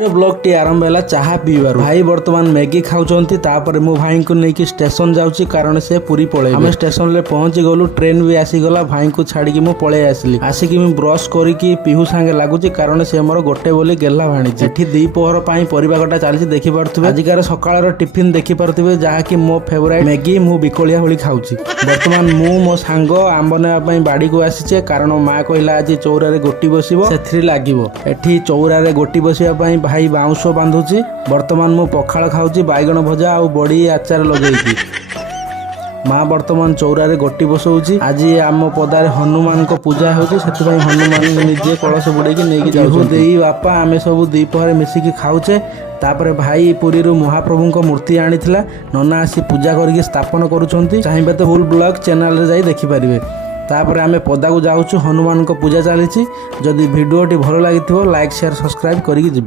ये blog T आरंभ है चाहा पीबार भाई बर्तमान मैगी खाऊंती मो भाई को लेकिन स्टेशन जाऊँगी कारण से पूरी पड़े आम स्टेशन में पहुंची गलु ट्रेन भी आसीगला भाई को छाड़ी मु पलि आसली आसिक ब्रश करके पिहू सांगे लगुच कारण से मोर गोटे बोली गेला भाणी एठी द्विपहर परिवा कटा चली देखिपे आजिकार सकाल टिफिन देखिपे जहाँकि मो फेवरेट मैगी मु बिकोलिया भली खाऊँ बर्तमान मु मो सांग आंब नापी बाड़ी को आसीचे कारण माँ कहला आज चौरारे गोटी बसब से लगे चौरारे गोटी बसवाई भाई बाउंश बांधुची बर्तमान मु पखाल खाऊची बैगन भजा आ बड़ी आचार लगे माँ बर्तमान चौरारे गोटी बसौची आज आम पदार हनुमान को पूजा होती हनुमान निजे कलश बुड़े नहीं जाऊँ बापा आम सब द्विपहर मिसिकी खाऊचे तापर भाई पुरी महाप्रभु मूर्ति आनी नना आसी पूजा करके स्थापन करुँच चाहिए तो फुल ब्लॉग चैनल जाई देखिपारे तापर आम पदा को जाऊँ हनुमान को पूजा चली जदि भिडियोटी भल लगी लाइक शेयर सब्सक्राइब करके जिबे।